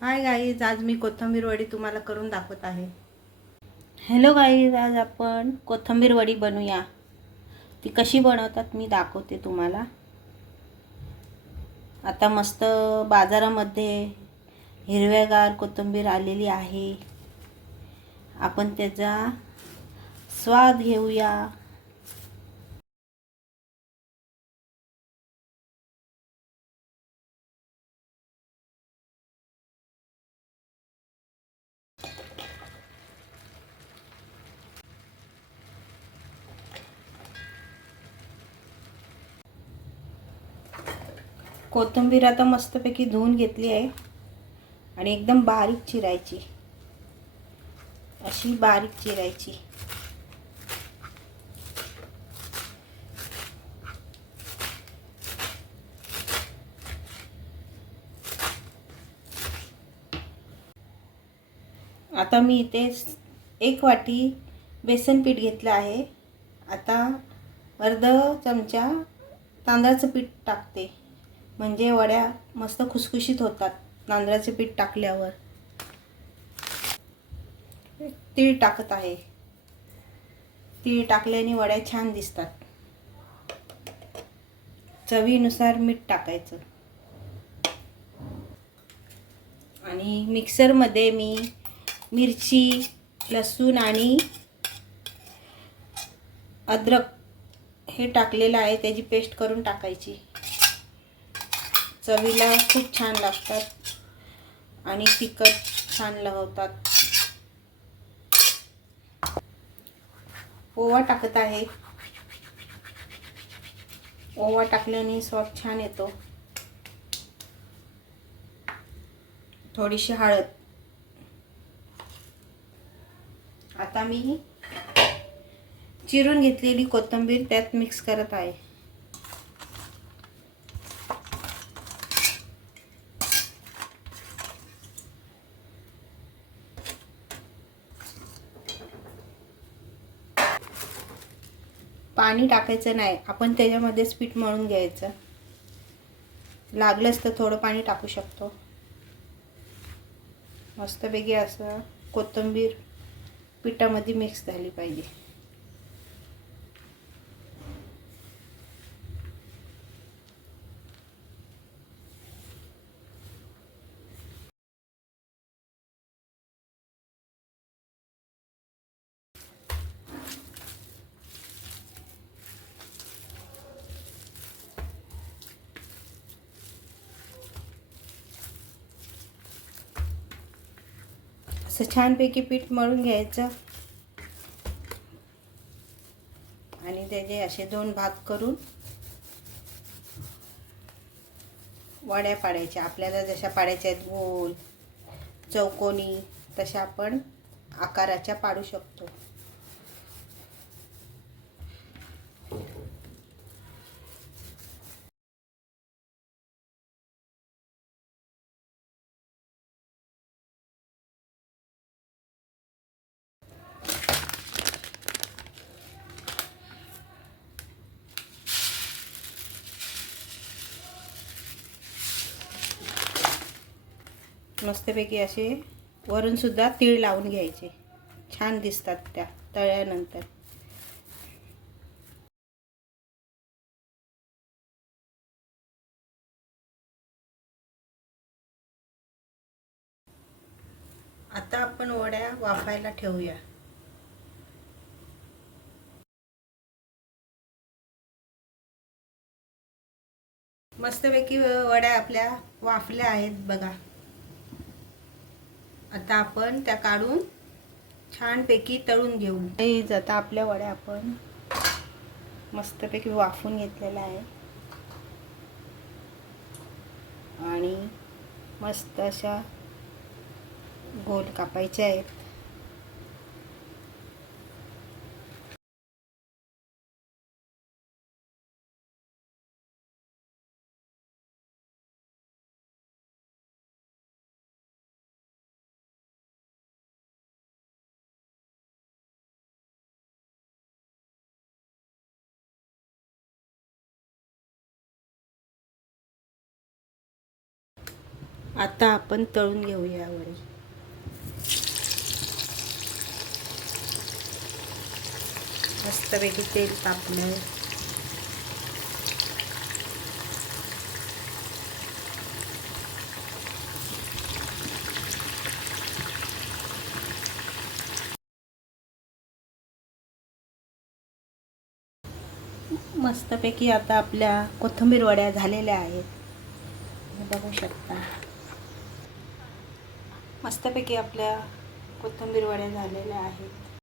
Hi guys, आज मी कोथिंबीर वडी तुम्हाला करून दाखवत आहे. हॅलो गाईज, आज आपण कोथिंबीर वडी बनवूया. ती कशी बनवतात मी दाखवते तुम्हाला. आता मस्त बाजारामध्ये हिरव्यागार कोथिंबीर आलेली आहे. आपण त्याचा स्वाद घेऊया. कोथिंबीर आता मस्तपैकी धुवून घेतली आहे आणि एकदम बारीक चिरायची. अशी बारीक चिरायची. आता मी इथे 1 वाटी बेसन पीठ घेतलं आहे. आता अर्धा चमचा तांदळाचं पीठ टाकते, म्हणजे वड्या मस्त खुसखुशीत होतात तांदळाचे पीठ टाकल्यावर. तीळ टाकत आहे. तीळ टाकल्याने वड्या छान दिसतात. चवीनुसार मीठ टाकायचं. आणि मिक्सरमध्ये मी मिरची, लसूण आणि अद्रक हे टाकलेलं आहे, त्याची पेस्ट करून टाकायची. चवीला खूप छान लागतात आणि तिखट छान लागतात. ओवा टाकत आहे. ओवा टाकल्याने स्वाद छान येतो. थोडीशी हळद. आता मी चिरून घेतलेली कोथिंबीर त्यात मिक्स करत आहे. पाणी टाकायचं नाही, आपण त्याच्यामध्येच पीठ मळून घ्यायचं. लागलंच तर थोडं पाणी टाकू शकतो. मस्तपैकी असं कोथिंबीर पिठामध्ये मिक्स झाली पाहिजे. असं छानपैकी पीठ मळून घ्यायचं आणि त्याचे असे 2 भाग करून वड्या पाडायच्या. आपल्याला जशा पाडायच्या आहेत, गोल, चौकोनी, तशा आपण आकाराच्या पाडू शकतो. मस्तपैकी असे वरून सुद्धा तीळ लावून घ्यायचे. छान दिसतात त्या तळल्यानंतर. आता आपण वड्या वाफायला ठेवूया. मस्तपैकी वड्या आपल्या वाफल्या आहेत बघा. आता आपण त्या काढून छानपैकी तळून घेऊ. आता आपल्या वड्या आपण मस्तपैकी वाफून घेतलेल्या आहे आणि मस्त अशा गोल कापायच्या आहेत. आता आपण तळून घेऊया वडे. मस्तपैकी तेल तापलं. मस्तपैकी आता आपल्या कोथिंबीर वड्या झालेल्या आहेत, बघू शकता. मस्तपैकी आपल्या कोथिंबीर वड्या झालेल्या आहेत.